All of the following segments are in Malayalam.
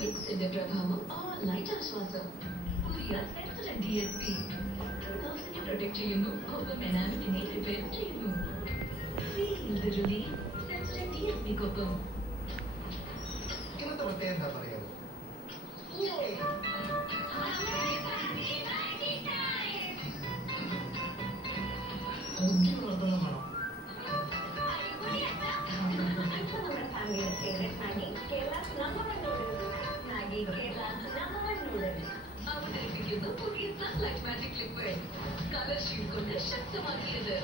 വിക്സിന്റെ പ്രഭാവം ഓൺലൈറ്റ് ആശ്വാസം. പുതിയ സെൻസഡന്റ് DSP നർവ്സിനെ പ്രൊട്ടക്ട് ചെയ്യുന്നു, ഒപ്പം എനാമിനെ റിപ്പയർ ചെയ്യുന്നു. Feel the relief. സെൻസഡന്റ് DSP-കൊപ്പം. ഇന്നത്തെ പ്രത്യേകം എന്താ പറയാമോ? അവതരിപ്പിക്കുന്നു പുതിയ sunlight magic liquid. Colour sheet കൊണ്ട് ശക്തമാക്കിയത്.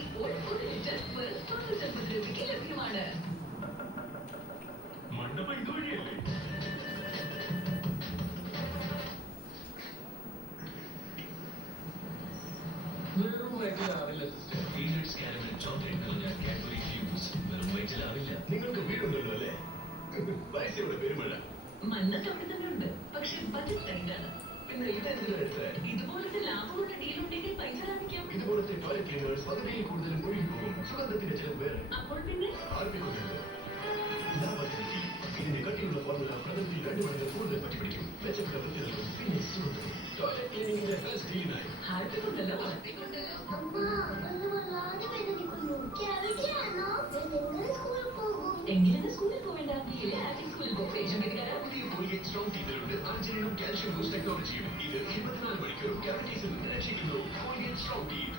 ഇപ്പോൾ 1 ലിറ്റർ വെറും 99 രൂപയ്ക്ക് ലഭ്യമാണ്. മണ്ഡപം ഇതുവഴിയല്ലേ? വെറും വയറ്റിലാവില്ല സിസ്റ്റർ. പീനട്സ് കാരമൽ ചോക്ലേറ്റ് നിറഞ്ഞ കാഡ്ബറി ഫ്യൂസ് വെറും വയറ്റിലാവില്ല. നിങ്ങൾക്ക് വീടുണ്ടല്ലോ അല്ലേ? പൈസയുടെ പെരുമഴ. മണ്ണൊക്കെ അവിടെ തന്നെ ഉണ്ട്, പക്ഷെ ബജറ്റ് ടൈറ്റാണ്. പിന്നെ ഇതെന്തിനാ എടുത്തത്? ഇതുപോലത്തെ ലാഭമുള്ള ഡീലുണ്ടെങ്കിൽ പൈസ ലാഭിക്കാം. ഇതുപോലത്തെ ടോയ്ലറ്റ് ക്ലീനേഴ്സ് പകുതിയിൽ കൂടുതൽ ഒഴുകി പോകും. സുഗന്ധത്തിന്റെ ചിലവ് വേറെ. അപ്പോൾ പിന്നെ ആർപ്പിക്കുന്നുണ്ട്. ലാഭത്തിന്റെ ഇതിന്റെ കട്ടിയുള്ള ഫോർമുല പ്രകൃതിയിൽ 2 മടങ്ങ് കൂടുതൽ പറ്റിപ്പിടിക്കും. മെച്ചപ്പെട്ട വൃത്തികൾക്കും പിന്നെ സുഗന്ധം. ടോയ്ലറ്റ് ക്ലീനിങ്ങിന്റെ ബെസ്റ്റ് ഡീലിനായി ഹാർപ്പിക്കുണ്ടല്ലോ. എങ്ങനെ സ്കൂളിൽ പോവേണ്ട? സ്കൂളിൽ പുതിയ കോൾഗേറ്റ് സ്ട്രോങ് ടീതറുണ്ട്. ആർജിനിനും കാൽഷ്യം ബൂസ്റ്റ് ടെക്നോളജിയും. ഇത് 24 മണിക്കൂറും കാവിറ്റീസിൽ നിന്ന് രക്ഷിക്കുന്നു. Colgate strong teeth.